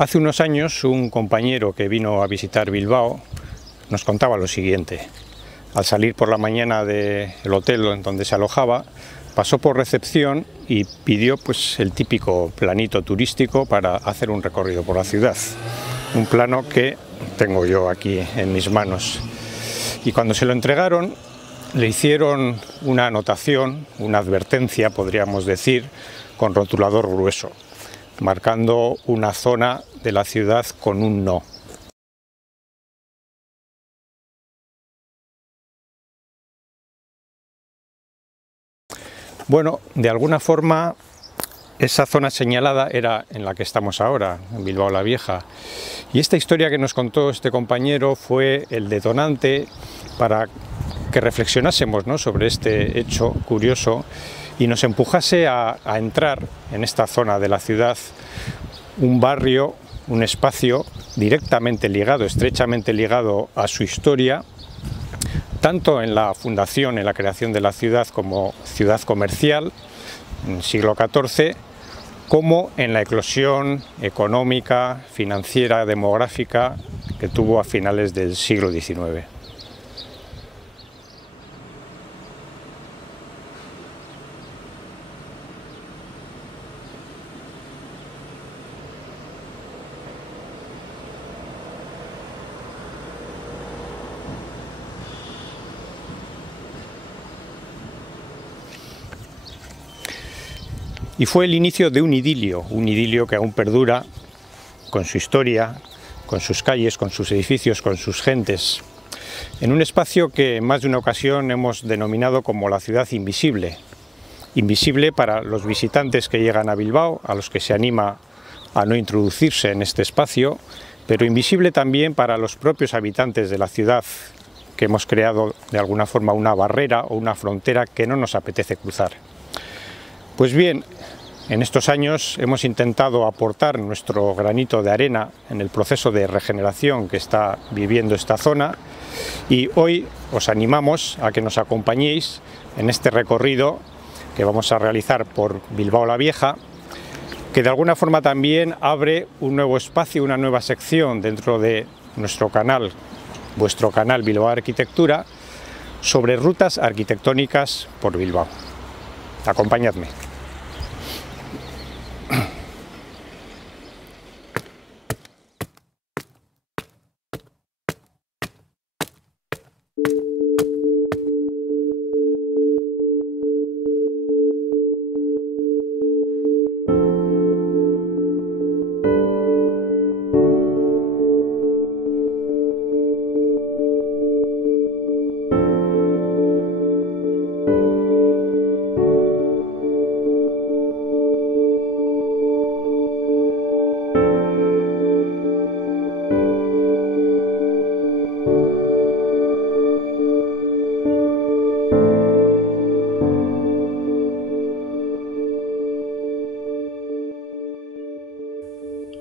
Hace unos años un compañero que vino a visitar Bilbao nos contaba lo siguiente. Al salir por la mañana del hotel en donde se alojaba, pasó por recepción y pidió el típico planito turístico para hacer un recorrido por la ciudad. Un plano que tengo yo aquí en mis manos. Y cuando se lo entregaron, le hicieron una anotación, una advertencia, podríamos decir, con rotulador grueso, marcando una zona de la ciudad con un no. Bueno, de alguna forma esa zona señalada era en la que estamos ahora, en Bilbao la Vieja. Y esta historia que nos contó este compañero fue el detonante para que reflexionásemos, ¿no?, sobre este hecho curioso y nos empujase a entrar en esta zona de la ciudad, un barrio, un espacio directamente ligado, estrechamente ligado a su historia, tanto en la fundación, en la creación de la ciudad como ciudad comercial, en el siglo XIV, como en la eclosión económica, financiera, demográfica que tuvo a finales del siglo XIX. Y fue el inicio de un idilio que aún perdura, con su historia, con sus calles, con sus edificios, con sus gentes, en un espacio que en más de una ocasión hemos denominado como la ciudad invisible. Invisible para los visitantes que llegan a Bilbao, a los que se anima a no introducirse en este espacio, pero invisible también para los propios habitantes de la ciudad, que hemos creado de alguna forma una barrera o una frontera que no nos apetece cruzar. Pues bien, en estos años hemos intentado aportar nuestro granito de arena en el proceso de regeneración que está viviendo esta zona y hoy os animamos a que nos acompañéis en este recorrido que vamos a realizar por Bilbao la Vieja, que de alguna forma también abre un nuevo espacio, una nueva sección dentro de nuestro canal, vuestro canal Bilbao Arquitectura, sobre rutas arquitectónicas por Bilbao. Acompañadme.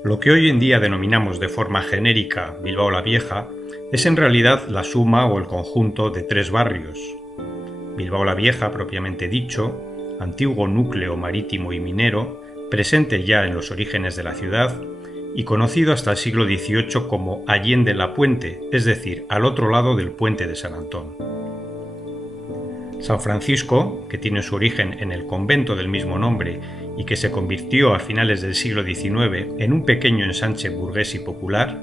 Lo que hoy en día denominamos de forma genérica Bilbao la Vieja es en realidad la suma o el conjunto de tres barrios. Bilbao la Vieja, propiamente dicho, antiguo núcleo marítimo y minero, presente ya en los orígenes de la ciudad y conocido hasta el siglo XVIII como Allende la Puente, es decir, al otro lado del puente de San Antón. San Francisco, que tiene su origen en el convento del mismo nombre y que se convirtió a finales del siglo XIX en un pequeño ensanche burgués y popular,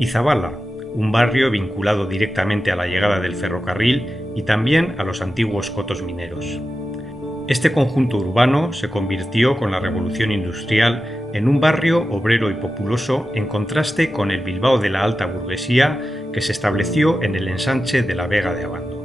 y Zabala, un barrio vinculado directamente a la llegada del ferrocarril y también a los antiguos cotos mineros. Este conjunto urbano se convirtió con la Revolución Industrial en un barrio obrero y populoso en contraste con el Bilbao de la alta burguesía que se estableció en el ensanche de la Vega de Abando.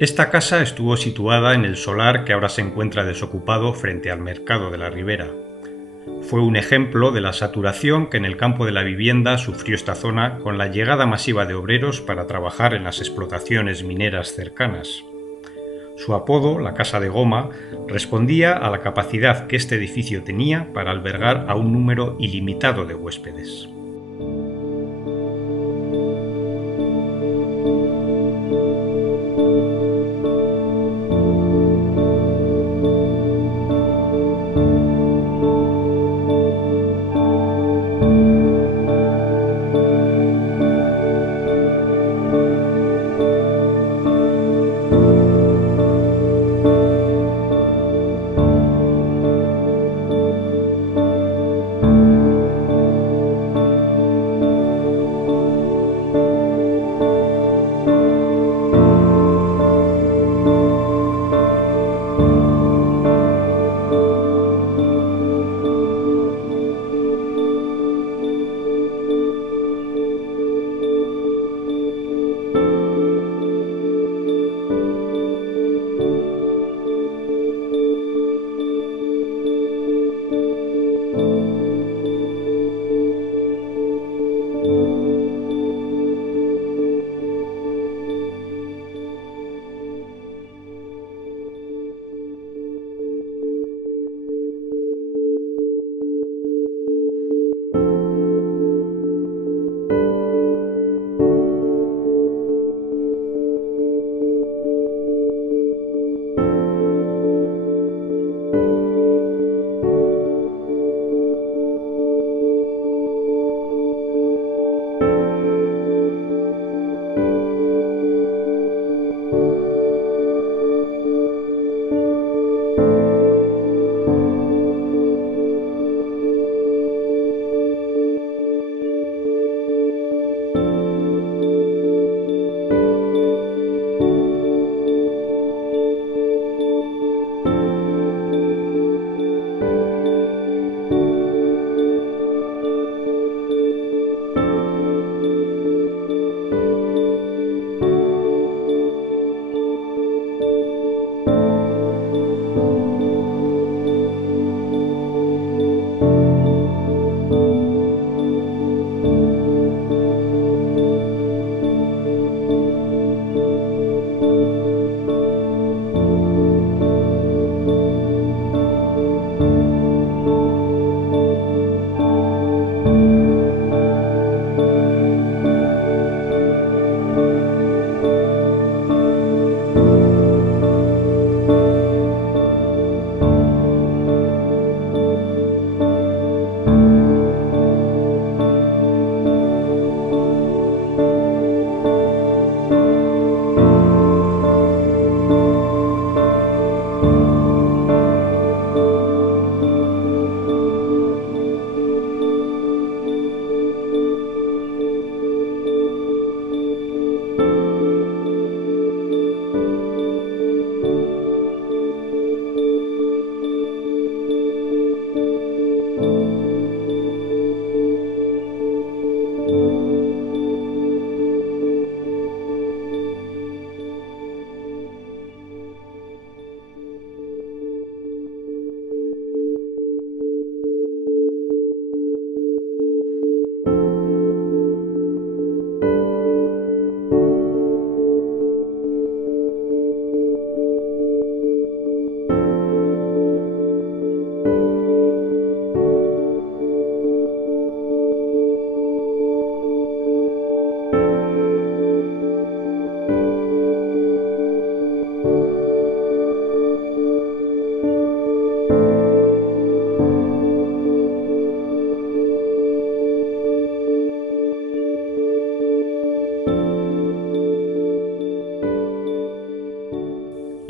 Esta casa estuvo situada en el solar que ahora se encuentra desocupado frente al mercado de la Ribera. Fue un ejemplo de la saturación que en el campo de la vivienda sufrió esta zona con la llegada masiva de obreros para trabajar en las explotaciones mineras cercanas. Su apodo, la Casa de Goma, respondía a la capacidad que este edificio tenía para albergar a un número ilimitado de huéspedes.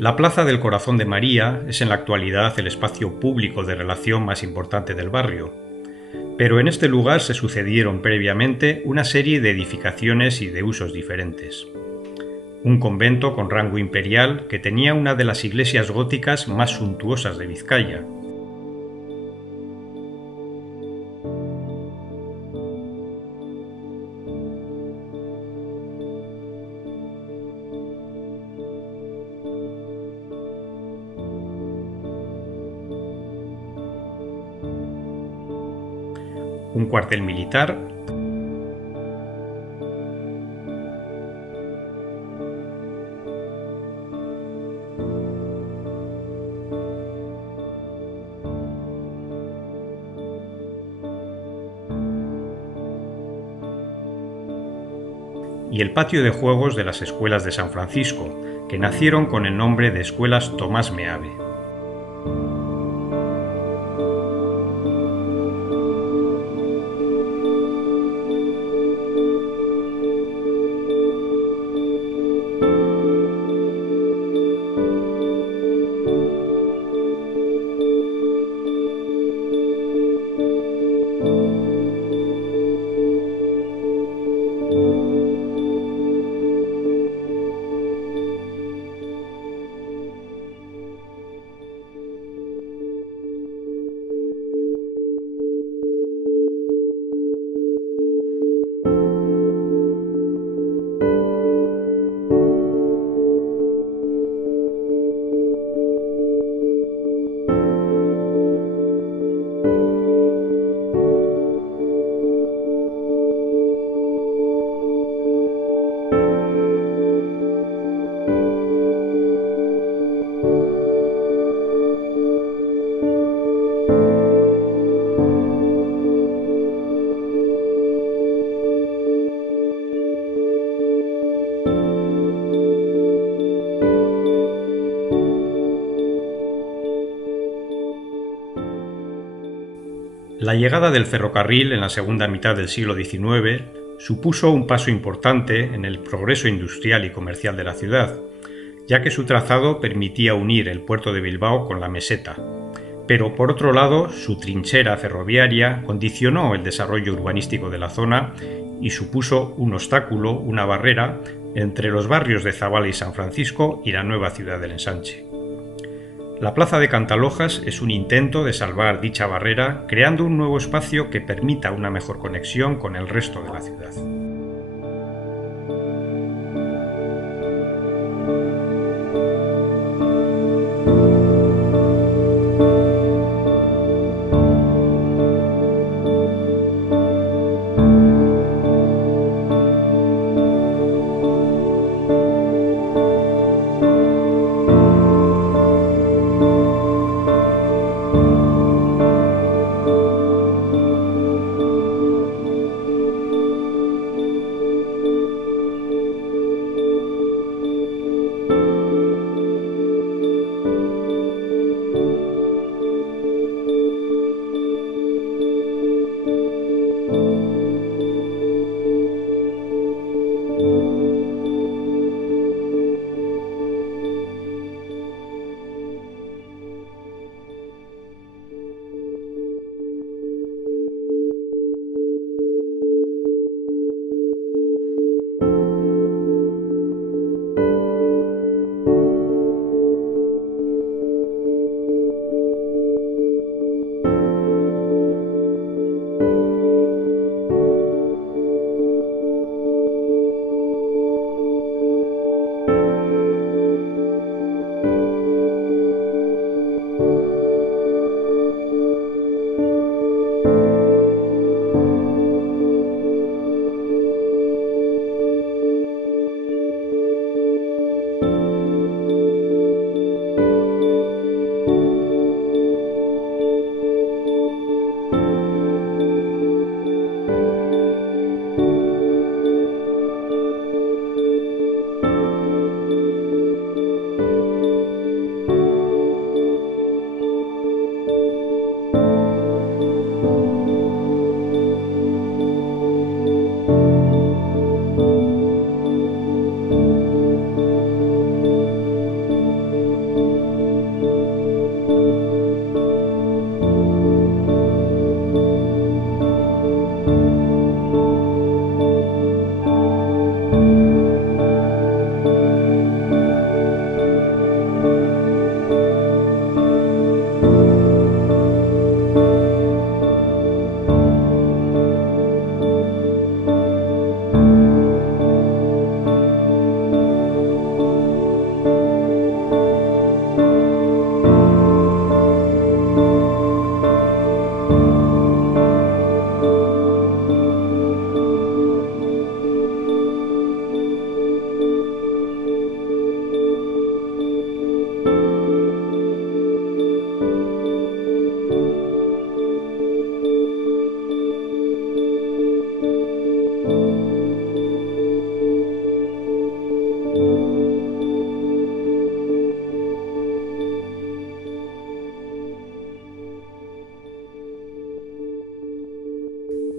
La Plaza del Corazón de María es en la actualidad el espacio público de relación más importante del barrio, pero en este lugar se sucedieron previamente una serie de edificaciones y de usos diferentes. Un convento con rango imperial que tenía una de las iglesias góticas más suntuosas de Vizcaya. un cuartel militar y el patio de juegos de las escuelas de San Francisco, que nacieron con el nombre de Escuelas Tomás Meave. La llegada del ferrocarril en la segunda mitad del siglo XIX supuso un paso importante en el progreso industrial y comercial de la ciudad, ya que su trazado permitía unir el puerto de Bilbao con la meseta. Pero por otro lado, su trinchera ferroviaria condicionó el desarrollo urbanístico de la zona y supuso un obstáculo, una barrera, entre los barrios de Zabala y San Francisco y la nueva ciudad del Ensanche. La plaza de Cantalojas es un intento de salvar dicha barrera, creando un nuevo espacio que permita una mejor conexión con el resto de la ciudad.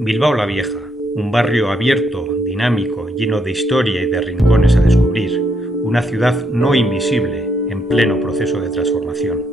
Bilbao la Vieja, un barrio abierto, dinámico, lleno de historia y de rincones a descubrir, una ciudad no invisible en pleno proceso de transformación.